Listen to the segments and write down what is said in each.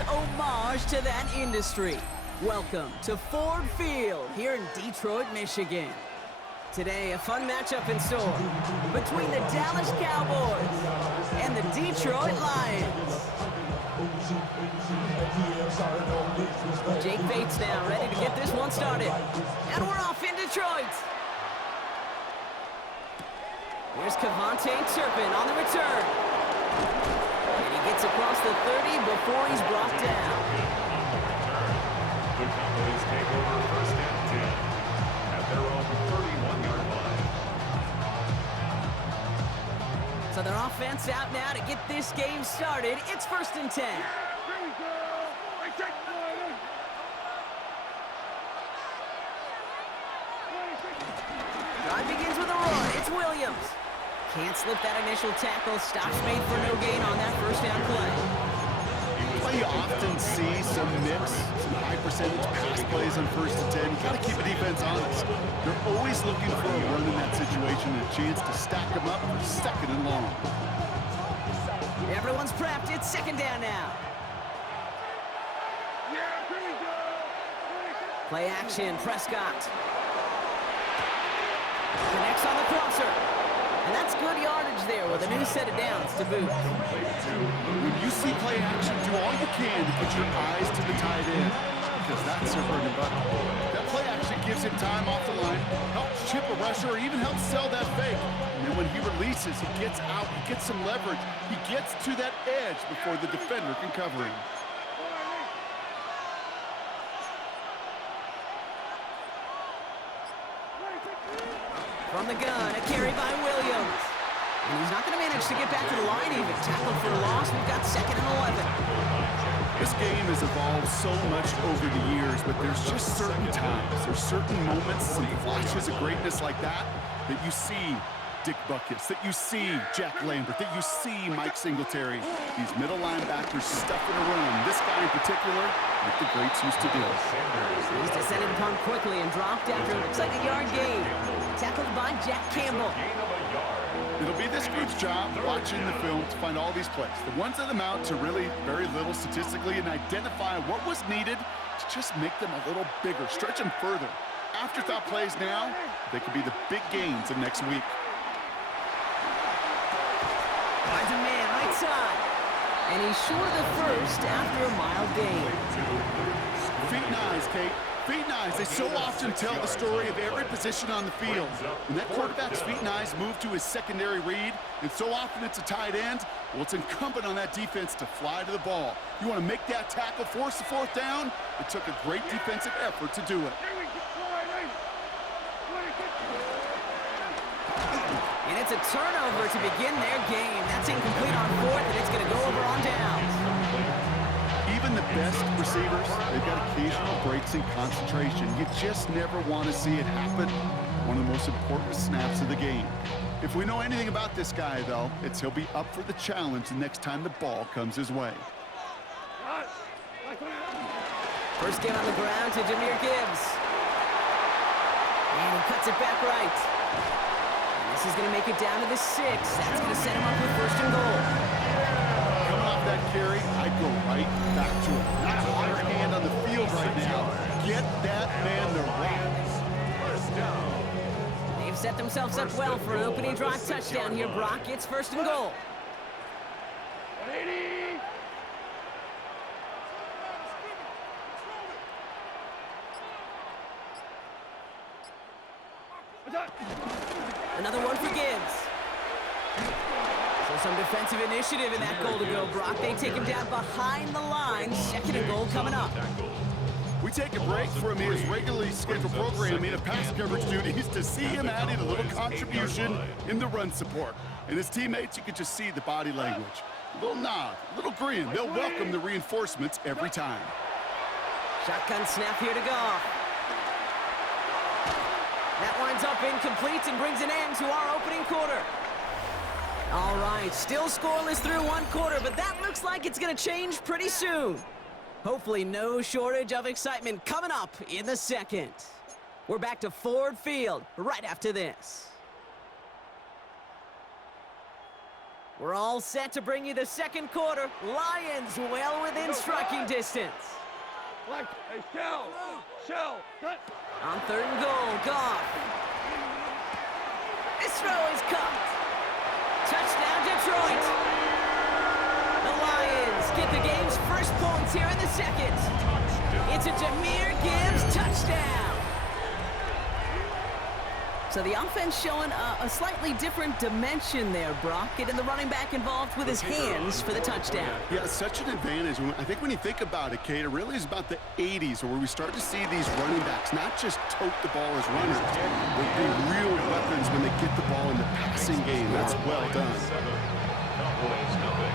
pays homage to that industry. Welcome to Ford Field here in Detroit, Michigan. Today, a fun matchup in store between the Dallas Cowboys and the Detroit Lions. Jake Bates now ready to get this one started. And we're off in Detroit. Here's Kavontae Turpin on the return. And he gets across the 30 before he's brought down. The Cowboys take over first and 10 at their own 31-yard line. So their offense out now to get this game started. It's first and 10. Drive begins with a run. It's Williams. Can't slip that initial tackle. Stops made for no gain on that first down play. Well, you often see some mix, some high percentage pass plays on first and 10. You got to keep the defense honest. They're always looking for a run in that situation and a chance to stack them up for second and long. Everyone's prepped. It's second down now. Play action. Prescott connects on the crosser. And that's good yardage there with a new set of downs to boot. When you see play action, do all you can to get your eyes to the tight end, because that's their bread and butter. That play action gives him time off the line, helps chip a rusher, or even helps sell that fake. And then when he releases, he gets out, he gets some leverage. He gets to that edge before the defender can cover him. From the gun, a carry by Williams. And he's not going to manage to get back to the line even. Tackled for a loss. We've got second and 11. This game has evolved so much over the years, but there's just certain times, there's certain moments, some flashes of greatness like that, that you see Dick Buckets, that you see Jack Lambert, that you see Mike Singletary. These middle linebackers stuffing a run. This guy in particular, like the greats used to do. He's descended upon quickly and dropped after it looks like a yard gain. Tackled by Jack Campbell. It'll be this group's job watching the film to find all these plays. The ones that amount to really very little statistically and identify what was needed to just make them a little bigger, stretch them further. Afterthought plays now, they could be the big gains of next week. Finds a man right side. And he's short of the first after a mild gain. Feet and eyes, Kate. Feet and eyes, they so often tell the story of every position on the field. When that quarterback's feet and eyes move to his secondary read, and so often it's a tight end, well, it's incumbent on that defense to fly to the ball. You want to make that tackle, force the fourth down? It took a great defensive effort to do it. And it's a turnover to begin their game. That's incomplete on fourth, and it's going to go over on downs. Even the best receivers, they've got occasional breaks in concentration. You just never want to see it happen. One of the most important snaps of the game. If we know anything about this guy, though, it's he'll be up for the challenge the next time the ball comes his way. First game on the ground to Jahmyr Gibbs. And he cuts it back right. And this is going to make it down to the 6. That's going to set him up with first and goal. Coming off that carry, I go right back to him. Not a higher hand on the field right now. Get that man the rock. First down. They've set themselves up well for an opening drive touchdown here, Brock. It's first and goal. Another one for Gibbs. So some defensive initiative in that goal to go, Brock. They take him down behind the line. Second and goal coming up. We take a break from his regularly scheduled programming of pass coverage duties to see him adding a little contribution in the run support. And his teammates, you can just see the body language. A little nod, a little grin. They'll welcome the reinforcements every time. Shotgun snap here to Goff. That winds up incomplete and brings an end to our opening quarter. All right, still scoreless through one quarter, but that looks like it's going to change pretty soon. Hopefully no shortage of excitement coming up in the second. We're back to Ford Field right after this. We're all set to bring you the second quarter. Lions well within striking distance. Hey, Shell, cut. On 3rd and goal, Goff. This throw is caught. Touchdown, Detroit. The Lions get the game's first points here in the second. It's a Jahmyr Gibbs touchdown. So the offense showing a slightly different dimension there, Brock. Getting the running back involved with his hands for the touchdown. Yeah, such an advantage. I think when you think about it, Kate, it really is about the 80s where we start to see these running backs not just tote the ball as runners, but be real weapons when they get the ball in the passing game. That's well done. Cowboys nothing.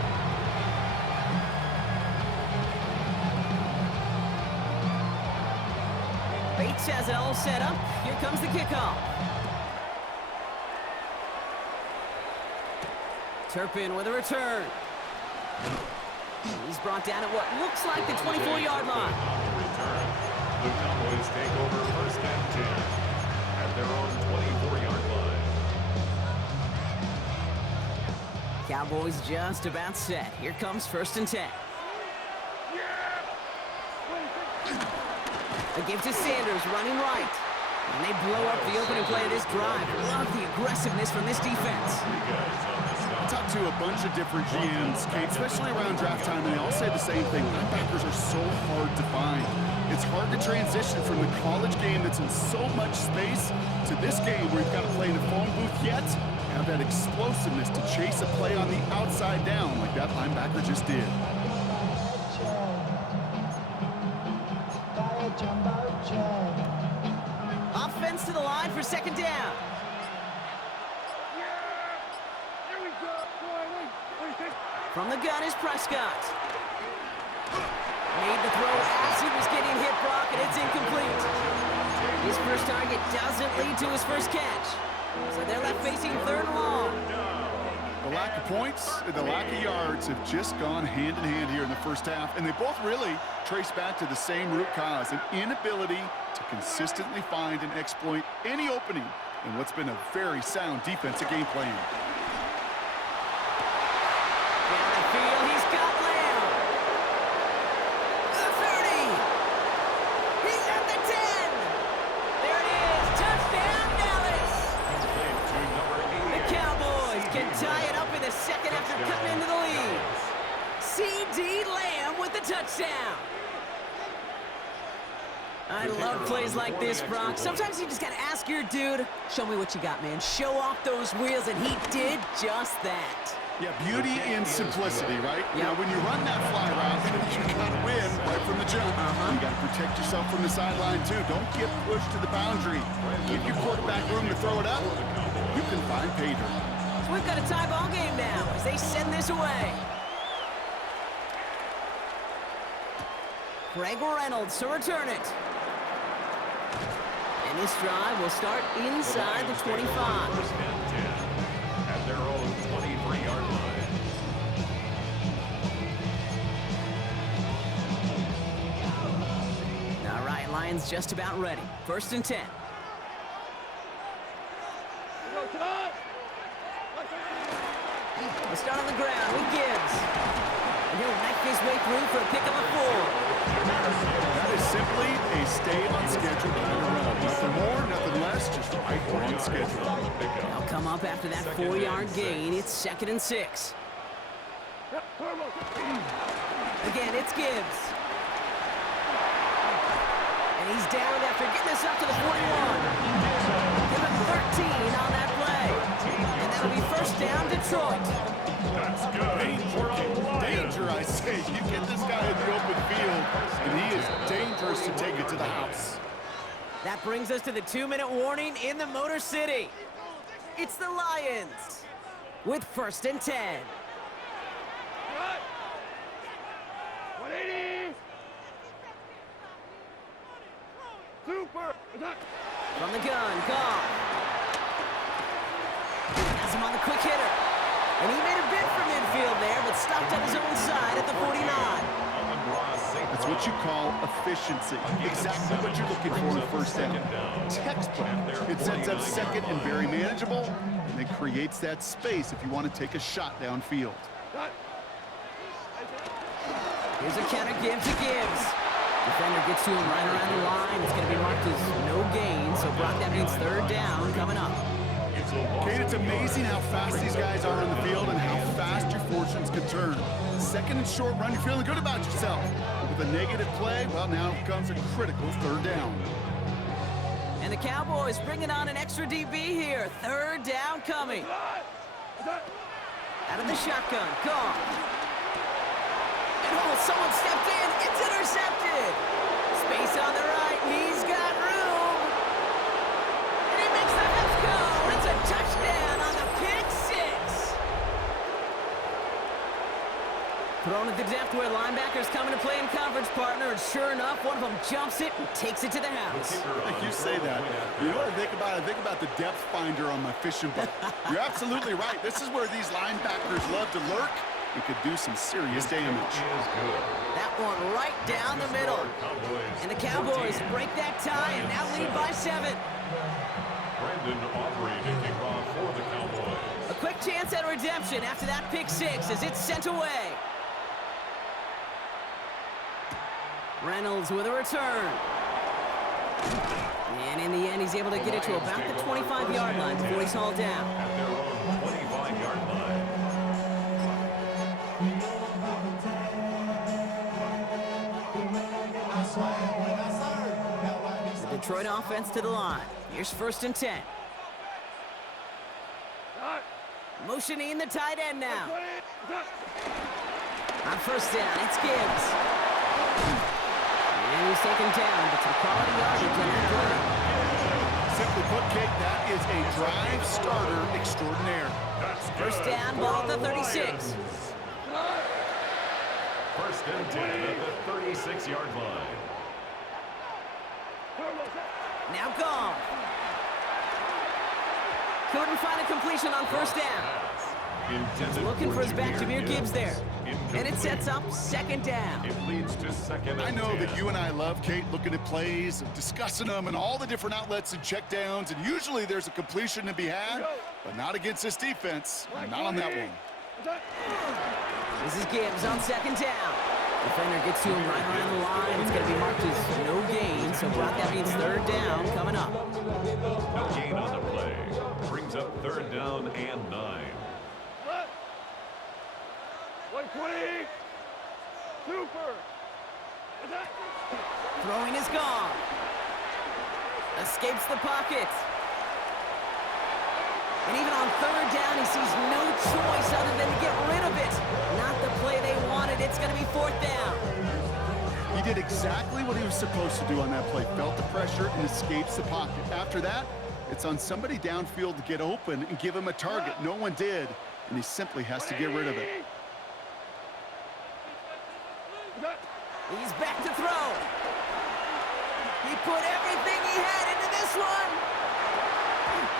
Bates has it all set up. Here comes the kickoff. Turpin with a return. He's brought down at what looks like the 24-yard line. Return. The Cowboys take over 1st and 10 at their own 24-yard line. Cowboys just about set. Here comes 1st and 10. A give to Sanders, running right. And they blow up the opening play of this drive. Love the aggressiveness from this defense. I talked to a bunch of different GMs, Kate, especially around draft time, and they all say the same thing. Linebackers are so hard to find. It's hard to transition from the college game that's in so much space to this game where you've got to play in a phone booth yet have that explosiveness to chase a play on the outside down like that linebacker just did. Offense to the line for 2nd down. From the gun is Prescott. Made the throw as he was getting hit, Brock, and it's incomplete. His first target doesn't lead to his first catch. So they're left facing 3rd and long. The lack of points and the lack of yards have just gone hand in hand here in the first half, and they both really trace back to the same root cause, an inability to consistently find and exploit any opening in what's been a very sound defensive game plan. Down the field, he's got Lamb. The 30. He's at the 10. There it is. Touchdown, Dallas. The Cowboys can tie it up in the second after cutting into the lead. C.D. Lamb with the touchdown. I love plays like this, Brock. Sometimes you just got to ask your dude, show me what you got, man. Show off those wheels, and he did just that. Yeah, beauty in simplicity, right? Yeah. When you run that fly route, you got to win right from the jump. You got to protect yourself from the sideline, too. Don't get pushed to the boundary. Give your quarterback room to throw it up. You can find pay dirt. So we've got a tie ball game now as they send this away. Greg Reynolds to return it. And this drive will start inside the 25. 1st and 10 at their own 23-yard line. All right, Lions just about ready. 1st and 10. We'll start on the ground with Gibbs. And he'll knife his way through for a pickup of 4. That is simply a stay-on-schedule kind of run. Nothing more, nothing less, just right on schedule. They'll come up after that 4-yard gain. It's 2nd and 6. Again, it's Gibbs. And he's down after getting this up to the 41. Give him 13 on that play. And that'll be 1st down, Detroit. That's good. Danger, I say. You get this guy in the open field, and he is dangerous to take it to the house. That brings us to the 2-minute warning in the Motor City. It's the Lions with 1st and 10. 180. Super. From the gun, Goff. Has him on the quick hitter. And he made a bid for midfield there, but stopped on his own side at the 49. That's what you call efficiency. Exactly what you're looking for in first down. Textbook. It sets up second and very manageable, and it creates that space if you want to take a shot downfield. Here's a counter give to Gibbs. Defender gets to him right around the line. It's going to be marked as no gain, so Brock, that means third down coming up. Kate, it's amazing how fast these guys are on the field and how fast your fortunes can turn. Second and short run, you're feeling good about yourself. But with a negative play, well, now comes a critical third down. And the Cowboys bringing on an extra DB here. Third down coming. Out of the shotgun, gone. And oh, someone stepped in. It's intercepted. Space on the right. He's got room. And he makes the left go. It's a touchdown on the pick six. Thrown at the depth where linebackers coming to play in coverage, partner. And sure enough, one of them jumps it and takes it to the house. You say that. You know what I think about? I think about the depth finder on my fishing boat. You're absolutely right. This is where these linebackers love to lurk. It could do some serious damage. That one right down the middle. And the Cowboys break that tie and now lead by 7. Brandon Aubrey to kick off for the Cowboys. A quick chance at redemption after that pick six as it's sent away. Reynolds with a return. And in the end, he's able to get it to about the 25-yard line before he's hauled down. At their own 25-yard line. The Detroit offense to the line. Here's first and 10. Motioning the tight end now. On first down, it's Gibbs. And he's taken down, but some quality yardage on that play. Simply put, Kate, that is a drive starter extraordinaire. First down, ball at the 36. First and 10 at the 36-yard line. Now gone. Couldn't find a completion on first down. He's looking for his back, Jahmyr Gibbs there. And it sets up second down. It leads to second and 10. I know that you and I love, Kate, looking at plays and discussing them and all the different outlets and checkdowns, and usually there's a completion to be had, but not against this defense. Not on that one. This is Gibbs on second down. Defender gets to him right around the line. It's going to be marked as no gain, so Brock, that means third down coming up. No gain on the play. Brings up third down and 9. 120. Super. Throwing is gone. Escapes the pocket. And even on third down, he sees no choice other than to get rid of it. Not the play they wanted. It's going to be fourth down. He did exactly what he was supposed to do on that play. Felt the pressure and escapes the pocket. After that, it's on somebody downfield to get open and give him a target. No one did, and he simply has to get rid of it. He's back to throw. He put everything he had into this one.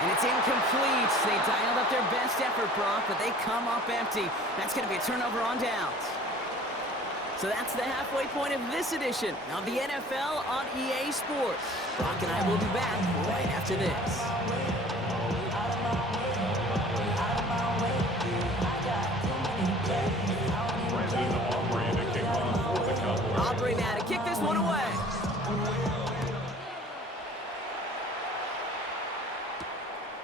And it's incomplete. They dialed up their best effort, Brock, but they come up empty. That's going to be a turnover on downs. So that's the halfway point of this edition of the NFL on EA Sports. Brock and I will be back right after this. Aubrey now to kick this one away.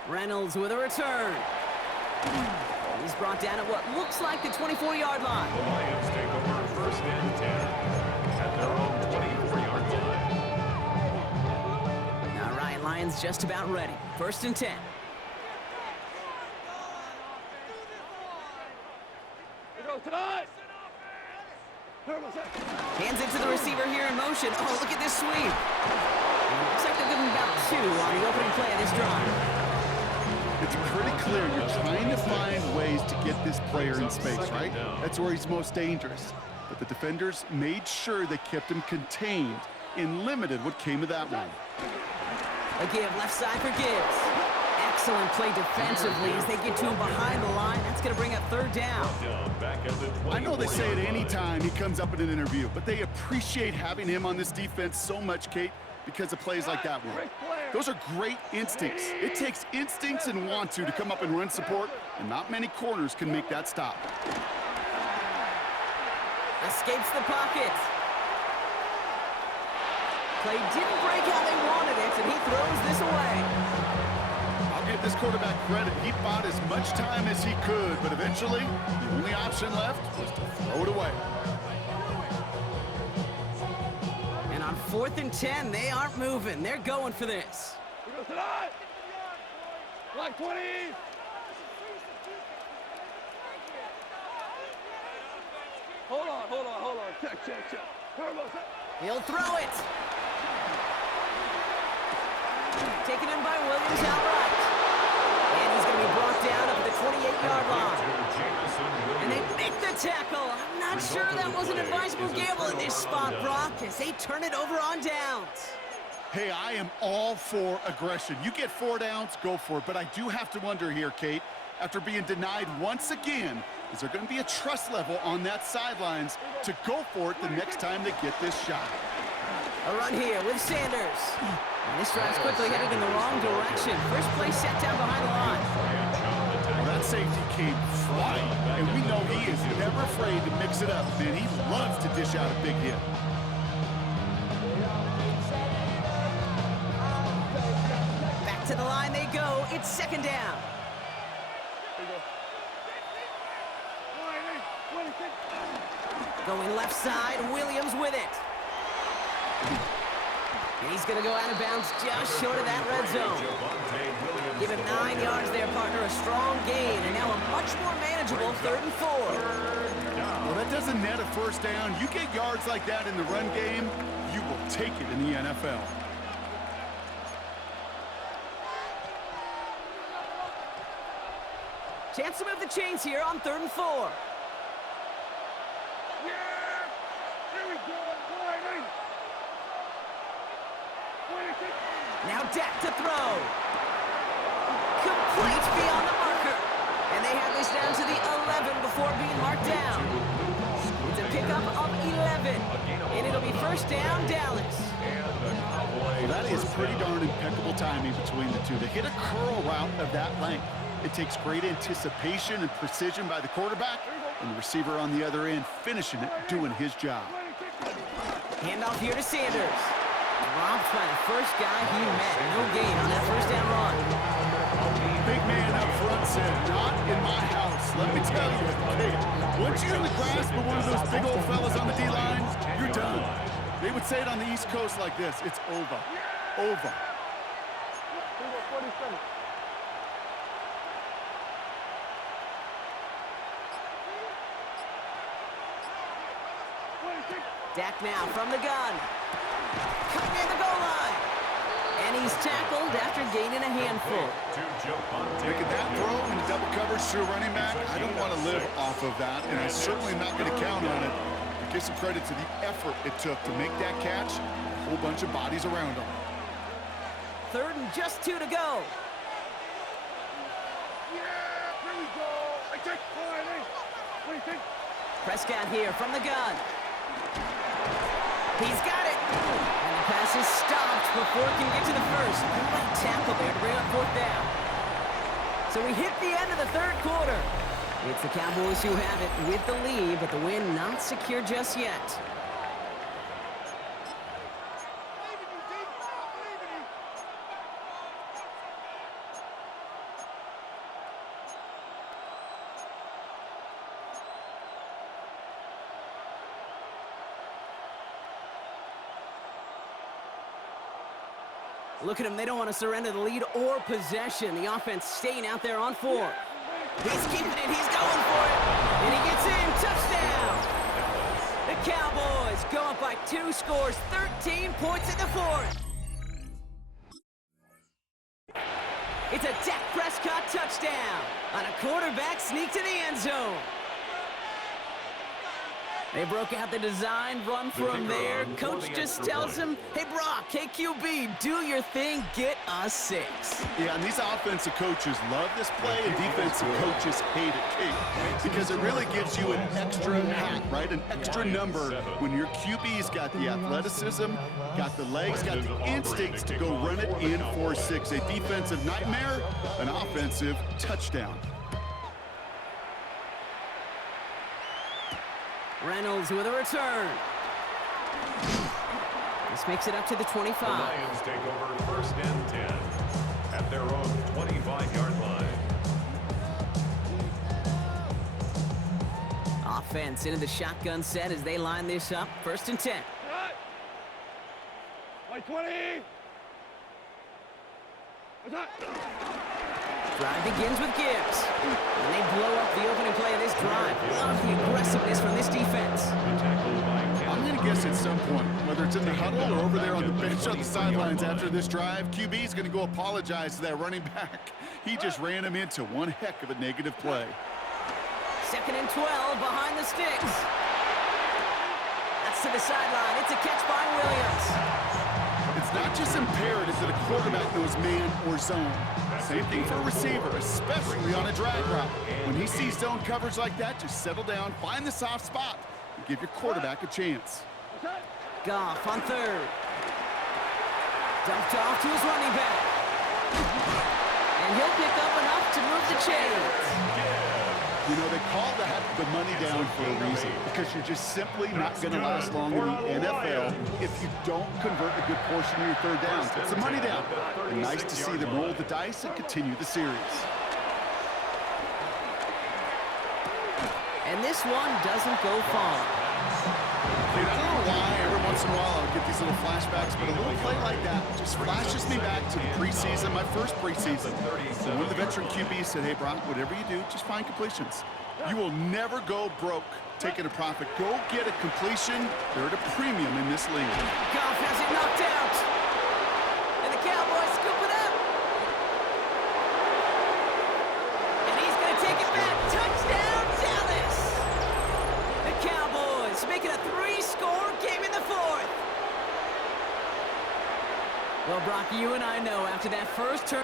Reynolds with a return. He's brought down at what looks like the 24-yard line. The Lions take over first and 10 at their own 24-yard line. All right, Lions just about ready. First and 10. Hands it to the receiver here in motion. Oh, look at this sweep. Looks like they're giving about 2 on the opening play of this drive. It's pretty clear you're trying to find ways to get this player in space, right? That's where he's most dangerous. But the defenders made sure they kept him contained and limited what came of that one. A give left side for Gibbs. Excellent play defensively as they get to him behind the line. That's going to bring up third down. Back at the 20, I know they say it any time he comes up in an interview, but they appreciate having him on this defense so much, Kate, because of plays like that one. Those are great instincts. It takes instincts and want to come up and run support, and not many corners can make that stop. Escapes the pocket. Play didn't break how they wanted it, and he throws this away. I'll give this quarterback credit. He bought as much time as he could, but eventually, the only option left was to throw it away. And on 4th and 10, they aren't moving. They're going for this. We go tonight. Black 20. Hold on. Check. Turbo, check. He'll throw it. Taken in by Williams outright. And he's going to be brought down up at the 28-yard line. And they make the tackle. I'm not sure that was an advisable gamble in this spot, Brock, as they turn it over on downs. Hey, I am all for aggression. You get 4 downs, go for it. But I do have to wonder here, Kate, after being denied once again, is there going to be a trust level on that sidelines to go for it the next time they get this shot? A run here with Sanders. And this drive's quickly headed in the wrong direction. First play set down behind the line. Well, that safety came flying, and we know he is never afraid to mix it up. Man, he loves to dish out a big hit. Back to the line they go. It's second down. Going left side, Williams with it. And he's going to go out of bounds just short of that red zone. Give him 9 yards there, partner. A strong gain, and now a much more manageable 3rd and 4. Well, that doesn't net a first down. You get yards like that in the run game, you will take it in the NFL. Chance to move the chains here on 3rd and 4. Now Dak to throw. Complete beyond the marker. And they have this down to the 11 before being marked down. It's a pickup of 11. And it'll be first down, Dallas. Well, that is pretty darn impeccable timing between the two. To hit a curl route of that length, it takes great anticipation and precision by the quarterback, and the receiver on the other end finishing it, doing his job. Handoff here to Sanders. Robbed by the first guy he met. No gain on that first down run. Big man up front said, not in my house. Let me tell you, hey, once you're in the grasp of one of those big old fellas on the D-line, you're done. They would say it on the East Coast like this, it's over. Over. Dak now from the gun. Cut near the goal line. And he's tackled after gaining a handful. Making that throw into double coverage to a running back, I don't want to live off of that, and I'm certainly not going to count on it. But give some credit to the effort it took to make that catch, a whole bunch of bodies around him. 3rd and just 2 to go. Prescott here from the gun. He's got it. And the pass is stopped before it can get to the first. Great tackle there to bring up 4th down. So we hit the end of the 3rd quarter. It's the Cowboys who have it with the lead, but the win not secure just yet. Look at him, they don't want to surrender the lead or possession. The offense staying out there on 4. He's keeping it, he's going for it. And he gets in, touchdown. The Cowboys go up by 2 scores, 13 points in the 4th. It's a Dak Prescott touchdown on a quarterback sneak to the end zone. They broke out the design run from there. Coach just tells him, hey, Brock, hey, QB, do your thing, get a 6. Yeah, and these offensive coaches love this play, and defensive coaches hate it, Kate, because it really gives you an extra hat, right? An extra number when your QB's got the athleticism, got the legs, got the instincts to go run it in for 6. A defensive nightmare, an offensive touchdown. Reynolds with a return. This makes it up to the 25. The Lions take over first and 10 at their own 25-yard line. Offense into the shotgun set as they line this up. First and 10. Like 20. Drive begins with Gibbs. And they blow up the opening play of this drive. Love the aggressiveness from this defense. I'm going to guess at some point, whether it's in the huddle or over there on the bench on the sidelines after this drive, QB's going to go apologize to that running back. He just ran him into one heck of a negative play. Second and 12 behind the sticks. That's to the sideline. It's a catch by Williams. It's not just imperative that a quarterback knows man or zone. Same thing for a receiver, especially on a drag route. When he sees zone coverage like that, just settle down, find the soft spot, and give your quarterback a chance. Goff on third. Dumped off to his running back. And he'll pick up enough to move the chains. You know, they call that the money down for a reason, because you're just simply not going to last long in the NFL if you don't convert a good portion of your third down. It's a money down. And nice to see them roll the dice and continue the series. And this one doesn't go far. I don't know why every once in a while I'll get these little flashbacks, but a little play like that just flashes me back to the preseason, my first preseason. One of the veteran QBs said, hey, Brock, whatever you do, just find completions. You will never go broke taking a profit. Go get a completion. They're at a premium in this league. Goff has it knocked out. And the Cowboys scoop it up. And he's going to take it back. Touchdown, Dallas. The Cowboys make it a 3-score game in the 4th. Well, Brock, you and I know after that first turn.